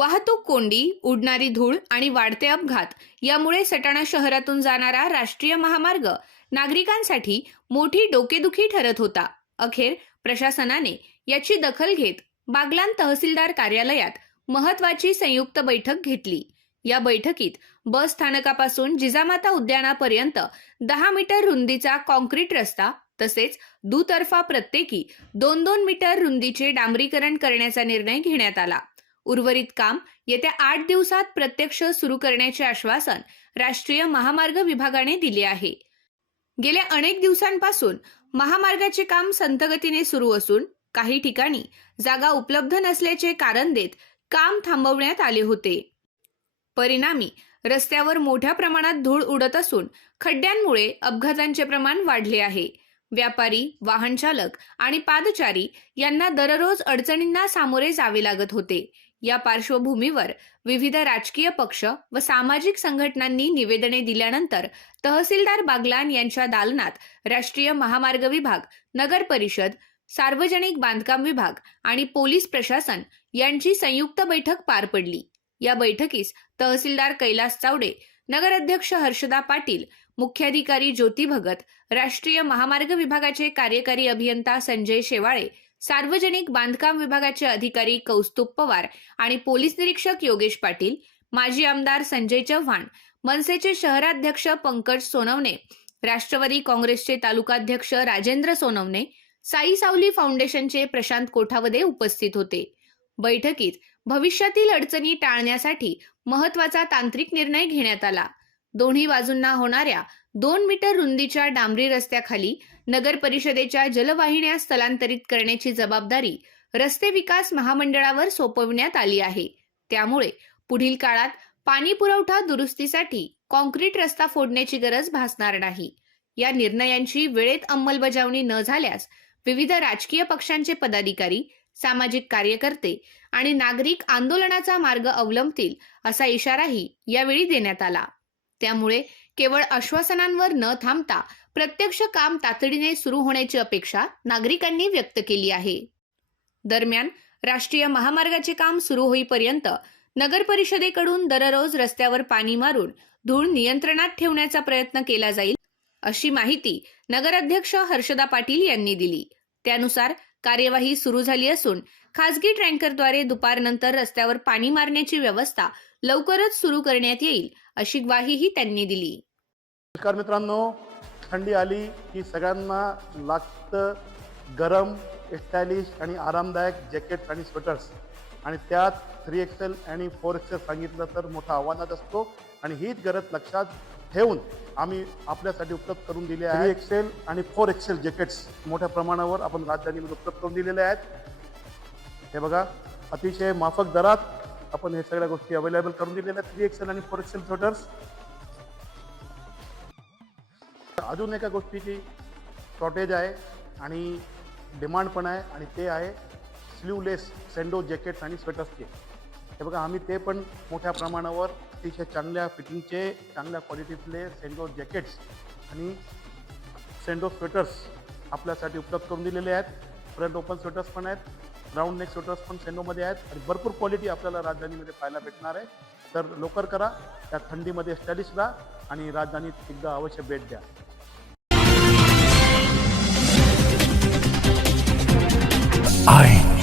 वाहतूक कोंडी उडणारी धूळ आणि वाढते अपघात यामुळे सटाणा शहरातून जाणारा राष्ट्रीय महामार्ग नागरिकांसाठी मोठी डोकेदुखी ठरत होता. अखेर प्रशासनाने याची दखल घेत बागलान तहसीलदार कार्यालयात महत्वाची संयुक्त बैठक घेतली. या बैठकीत बस स्थानकापासून जिजामाता उद्यानापर्यंत दहा मीटर रुंदीचा कॉन्क्रीट रस्ता तसेच दुतर्फा प्रत्येकी दोन दोन मीटर रुंदीचे डांबरीकरण करण्याचा निर्णय घेण्यात आला. उर्वरित काम येत्या आठ दिवसात प्रत्यक्ष सुरू करण्याचे आश्वासन राष्ट्रीय महामार्ग विभागाने दिले आहे. गेल्या अनेक दिवसांपासून महामार्गाचे काम संथगतीने सुरू असून काही ठिकाणी जागा उपलब्ध नसल्याचे कारण देत काम थांबवण्यात आले होते. परिणामी रस्त्यावर मोठ्या प्रमाणात धूळ उडत असून खड्ड्यांमुळे अपघातांचे प्रमाण वाढले आहे. व्यापारी वाहनचालक आणि पादचारी यांना दररोज अडचणींना सामोरे जावे लागत होते. या पार्श्वभूमीवर विविध राजकीय पक्ष व सामाजिक संघटनांनी निवेदने दिल्यानंतर तहसीलदार बागलान यांच्या दालनात राष्ट्रीय महामार्ग विभाग नगर परिषद सार्वजनिक बांधकाम विभाग आणि पोलीस प्रशासन यांची संयुक्त बैठक पार पडली. या बैठकीस तहसीलदार कैलास चावडे नगराध्यक्ष हर्षदा पाटील मुख्याधिकारी ज्योती भगत राष्ट्रीय महामार्ग विभागाचे कार्यकारी अभियंता संजय शेवाळे सार्वजनिक बांधकाम विभागाचे अधिकारी कौस्तुभ पवार आणि पोलीस निरीक्षक योगेश पाटील माजी आमदार संजय चव्हाण मनसेचे शहराध्यक्ष पंकज सोनवणे राष्ट्रवादी काँग्रेसचे तालुकाध्यक्ष राजेंद्र सोनवणे साई सावली फाउंडेशनचे प्रशांत कोठावदे उपस्थित होते. बैठकीत भविष्यातील अडचणी टाळण्यासाठी महत्त्वाचा तांत्रिक निर्णय घेण्यात आला. दोन्ही बाजूंना होणाऱ्या दोन मीटर रुंदीच्या डांबरी रस्त्याखाली नगर परिषदेच्या जलवाहिन्या स्थलांतरित करण्याची जबाबदारी रस्ते विकास महामंडळावर सोपविण्यात आली आहे. त्यामुळे पुढील काळात पाणी पुरवठा दुरुस्तीसाठी कॉन्क्रीट रस्ता फोडण्याची गरज भासणार नाही. या निर्णयांची वेळेत अंमलबजावणी न झाल्यास विविध राजकीय पक्षांचे पदाधिकारी सामाजिक कार्यकर्ते आणि नागरिक आंदोलनाचा मार्ग अवलंबतील असा इशाराही यावेळी देण्यात आला. त्यामुळे केवळ आश्वासनांवर न थांबता प्रत्यक्ष काम तातडीने सुरू होण्याची अपेक्षा नागरिकांनी व्यक्त केली आहे. दरम्यान राष्ट्रीय महामार्गाचे काम सुरू होईपर्यंत नगर परिषदेकडून दररोज रस्त्यावर पाणी मारून धूळ नियंत्रणात ठेवण्याचा प्रयत्न केला जाईल अशी माहिती नगराध्यक्ष हर्षदा पाटील यांनी दिली. त्यानुसार कार्यवाही सुरू झाली असून खासगी टँकरद्वारे दुपारनंतर रस्त्यावर पाणी मारण्याची व्यवस्था लवकरच सुरू करण्यात येईल अशी ग्वाहीही त्यांनी दिली. नमस्कार मित्रांनो थंडी आली की सगळ्यांना लागतं गरम स्टायलिश आणि आरामदायक जॅकेट्स आणि स्वेटर्स. आणि त्यात थ्री एक्सेल आणि फोर एक्सेल सांगितलं तर मोठा आव्हानात असतो. आणि हीच गरज लक्षात ठेवून आम्ही आपल्यासाठी उपलब्ध करून दिले आहे एक्सेल आणि फोर एक्सेल जॅकेट्स मोठ्या प्रमाणावर आपण राजधानीमध्ये उपलब्ध करून दिलेले आहेत. हे बघा अतिशय माफक दरात आपण हे सगळ्या गोष्टी अवेलेबल करून दिलेल्या आहेत. थ्री एक्सेल आणि फोर एक्सेल स्वेटर्स अजून एका गोष्टीची शॉर्टेज आहे आणि डिमांड पण आहे आणि ते आहे स्लीवलेस सेंडो जॅकेट्स आणि स्वेटर्सचे हे बघा आम्ही ते पण मोठ्या प्रमाणावर अतिशय चांगल्या फिटिंगचे चांगल्या क्वालिटीतले सेंडो जॅकेट्स आणि सेंडो स्वेटर्स आपल्यासाठी उपलब्ध करून दिलेले आहेत. फ्रंट ओपन स्वेटर्स पण आहेत. राऊंड नेक स्वेटर्स पण सेंडोमध्ये आहेत. आणि भरपूर क्वालिटी आपल्याला राजधानीमध्ये पाहायला भेटणार आहे. तर लवकर करा. त्या थंडीमध्ये स्टॅलिश राहा आणि राजधानीत एकदा अवश्य भेट द्या. आय